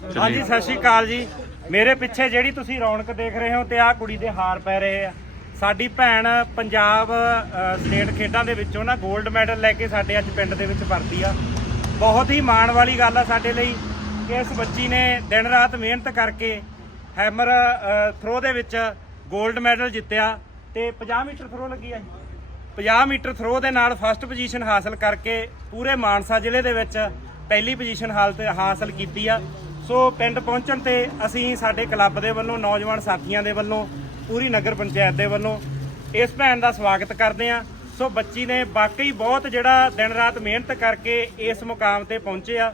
ਹਾਂਜੀ, ਸਤਿ ਸ਼੍ਰੀ ਅਕਾਲ ਜੀ। ਮੇਰੇ ਪਿੱਛੇ ਜਿਹੜੀ ਤੁਸੀਂ ਰੌਣਕ ਦੇਖ ਰਹੇ ਹੋ ਤੇ ਆਹ ਕੁੜੀ ਦੇ ਹਾਰ ਪੈ ਰਹੇ ਆ। ਸਾਡੀ ਭੈਣ ਪੰਜਾਬ ਸਟੇਟ ਖੇਡਾਂ ਦੇ ਵਿੱਚੋਂ ਨਾ 골ਡ ਮੈਡਲ ਲੈ ਕੇ ਸਾਡੇ ਅੱਜ ਪਿੰਡ ਦੇ ਵਿੱਚ ਵਰਤੀ ਆ। ਬਹੁਤ ਹੀ ਮਾਣ ਵਾਲੀ ਗੱਲ ਆ ਸਾਡੇ ਲਈ ਕਿ ਇਸ ਬੱਚੀ ਨੇ ਦਿਨ ਰਾਤ ਮਿਹਨਤ ਕਰਕੇ ਹੈਮਰ ਥਰੋ ਦੇ ਵਿੱਚ 골ਡ ਮੈਡਲ ਜਿੱਤਿਆ ਤੇ 50 ਮੀਟਰ ਥਰੋ ਲੱਗੀ ਆ 50 ਮੀਟਰ ਥਰੋ ਦੇ ਨਾਲ ਫਸਟ ਪੋਜੀਸ਼ਨ ਹਾਸਲ ਕਰਕੇ ਪੂਰੇ ਮਾਨਸਾ ਜ਼ਿਲ੍ਹੇ ਦੇ ਵਿੱਚ ਪਹਿਲੀ ਪੋਜੀਸ਼ਨ ਹਾਲਤ ਹਾਸਲ ਕੀਤੀ ਆ। ਸੋ ਪਿੰਡ ਪਹੁੰਚਣ ਤੇ ਅਸੀਂ ਸਾਡੇ ਕਲੱਬ ਦੇ ਵੱਲੋਂ, ਨੌਜਵਾਨ ਸਾਥੀਆਂ ਦੇ ਵੱਲੋਂ, ਪੂਰੀ ਨਗਰ ਪੰਚਾਇਤ ਦੇ ਵੱਲੋਂ ਇਸ ਭੈਣ ਦਾ ਸਵਾਗਤ ਕਰਦੇ ਆ ਸੋ ਬੱਚੀ ਨੇ ਵਾਕਈ ਬਹੁਤ ਜਿਹੜਾ ਦਿਨ ਰਾਤ ਮਿਹਨਤ ਕਰਕੇ ਇਸ ਮੁਕਾਮ ਤੇ ਪਹੁੰਚੇ ਆ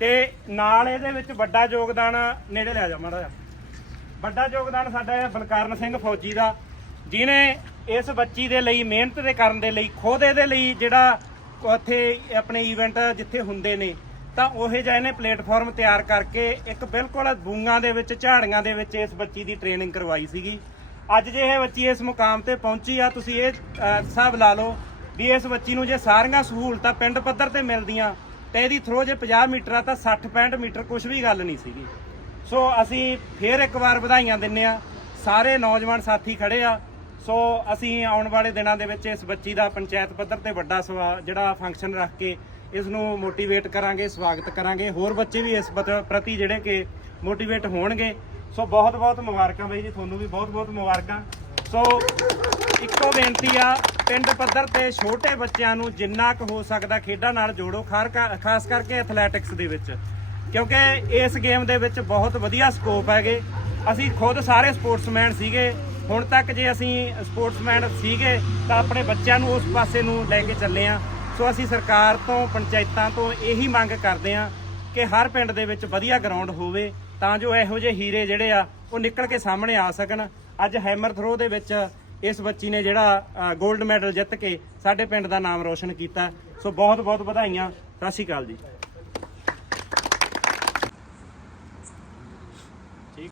ਤੇ ਨਾਲ ਇਹਦੇ ਵਿੱਚ ਵੱਡਾ ਯੋਗਦਾਨ ਨੇੜੇ ਲਿਆ ਜਾ, ਮਾੜਾ ਵੱਡਾ ਯੋਗਦਾਨ ਸਾਡਾ ਬਲਕਾਰਨ ਸਿੰਘ ਫੌਜੀ ਦਾ ਜਿਨੇ ਇਸ ਬੱਚੀ ਦੇ ਲਈ ਮਿਹਨਤ ਦੇ ਕਰਨ ਦੇ ਲਈ, ਖੁਦ ਇਹਦੇ ਲਈ ਜਿਹੜਾ ਉੱਥੇ ਆਪਣੇ ਈਵੈਂਟ ਜਿੱਥੇ ਹੁੰਦੇ ਨੇ ਤਾਂ ਉਹੇ ਜਿਹਾ ਇਹਨੇ ਪਲੇਟਫਾਰਮ ਤਿਆਰ ਕਰਕੇ ਇੱਕ ਬਿਲਕੁਲ ਬੂੰਗਾਂ ਦੇ ਵਿੱਚ ਝਾੜੀਆਂ ਦੇ ਵਿੱਚ ਇਸ ਬੱਚੀ ਦੀ ਟ੍ਰੇਨਿੰਗ ਕਰਵਾਈ ਸੀਗੀ। ਅੱਜ ਜੇ ਇਹ ਬੱਚੀ ਇਸ ਮੁਕਾਮ ਤੇ ਪਹੁੰਚੀ ਆ ਤੁਸੀਂ ਇਹ ਅਹ, ਹਿਸਾਬ ਲਾ ਲਓ ਵੀ ਇਸ ਬੱਚੀ ਨੂੰ ਜੇ ਸਾਰੀਆਂ ਸਹੂਲਤਾਂ ਪਿੰਡ ਪੱਧਰ ਤੇ ਮਿਲਦੀਆਂ ਤੇ ਇਹਦੀ ਥਰੋ ਜੇ 50 ਮੀਟਰ ਆ ਤਾਂ 60 65 ਮੀਟਰ ਕੁਝ ਵੀ ਗੱਲ ਨਹੀਂ ਸੀਗੀ। ਸੋ ਅਸੀਂ ਫੇਰ ਇੱਕ ਵਾਰ ਵਧਾਈਆਂ ਦਿੰਨੇ ਆ। ਸਾਰੇ ਨੌਜਵਾਨ ਸਾਥੀ ਖੜੇ ਆ। ਸੋ ਅਸੀਂ ਆਉਣ ਵਾਲੇ ਦਿਨਾਂ ਦੇ ਵਿੱਚ ਇਸ ਬੱਚੀ ਦਾ ਪੰਚਾਇਤ ਪੱਧਰ ਤੇ ਵੱਡਾ ਸਵਾ ਜਿਹੜਾ ਫੰਕਸ਼ਨ ਰੱਖ ਕੇ ਇਸ ਨੂੰ ਮੋਟੀਵੇਟ ਕਰਾਂਗੇ, ਸਵਾਗਤ ਕਰਾਂਗੇ। ਹੋਰ ਬੱਚੇ ਵੀ ਇਸ ਪ੍ਰਤੀ ਜਿਹੜੇ ਕਿ ਮੋਟੀਵੇਟ ਹੋਣਗੇ। ਸੋ ਬਹੁਤ ਬਹੁਤ ਮੁਬਾਰਕਾਂ ਬਾਈ ਜੀ, ਤੁਹਾਨੂੰ ਵੀ ਬਹੁਤ ਬਹੁਤ ਮੁਬਾਰਕਾਂ। ਸੋ ਇੱਕੋ ਬੇਨਤੀ ਆ, ਪਿੰਡ ਪੱਧਰ ਤੇ ਛੋਟੇ ਬੱਚਿਆਂ ਨੂੰ ਜਿੰਨਾ ਕੁ ਹੋ ਸਕਦਾ ਖੇਡਾਂ ਨਾਲ ਜੋੜੋ, ਖਾਰ- ਖਾਸ ਕਰਕੇ ਐਥਲੈਟਿਕਸ ਦੇ ਵਿੱਚ। ਕਿਉਂਕਿ ਇਸ ਗੇਮ ਦੇ ਵਿੱਚ ਬਹੁਤ ਵਧੀਆ ਸਕੋਪ ਹੈਗੇ। ਅਸੀਂ ਖੁਦ ਸਾਰੇ ਸਪੋਰਟਸਮੈਨ ਸੀਗੇ। ਹੁਣ ਤੱਕ ਜੇ ਅਸੀਂ ਸਪੋਰਟਸਮੈਨ ਸੀਗੇ, ਤਾਂ ਆਪਣੇ ਬੱਚਿਆਂ ਨੂੰ ਉਸ ਪਾਸੇ ਨੂੰ ਲੈ ਕੇ ਚੱਲੇ ਆ। ਸੋ ਅਸੀਂ ਸਰਕਾਰ ਤੋਂ, ਪੰਚਾਇਤਾਂ ਤੋਂ ਇਹੀ ਮੰਗ ਕਰਦੇ ਆ ਕਿ ਹਰ ਪਿੰਡ ਦੇ ਵਿੱਚ ਵਧੀਆ ਗਰਾਊਂਡ ਹੋਵੇ, ਤਾਂ ਜੋ ਇਹੋ ਜਿਹੇ ਹੀਰੇ ਜਿਹੜੇ ਆ, ਉਹ ਨਿਕਲ ਕੇ ਸਾਹਮਣੇ ਆ ਸਕਣ। ਅੱਜ ਹੈਮਰ ਥਰੋ ਦੇ ਵਿੱਚ ਇਸ ਬੱਚੀ ਨੇ ਜਿਹੜਾ 골ਡ ਮੈਡਲ ਜਿੱਤ ਕੇ ਸਾਡੇ ਪਿੰਡ ਦਾ ਨਾਮ ਰੋਸ਼ਨ ਕੀਤਾ। ਸੋ ਬਹੁਤ ਬਹੁਤ ਵਧਾਈਆਂ। ਸਤਿ ਸ਼੍ਰੀ ਅਕਾਲ ਜੀ।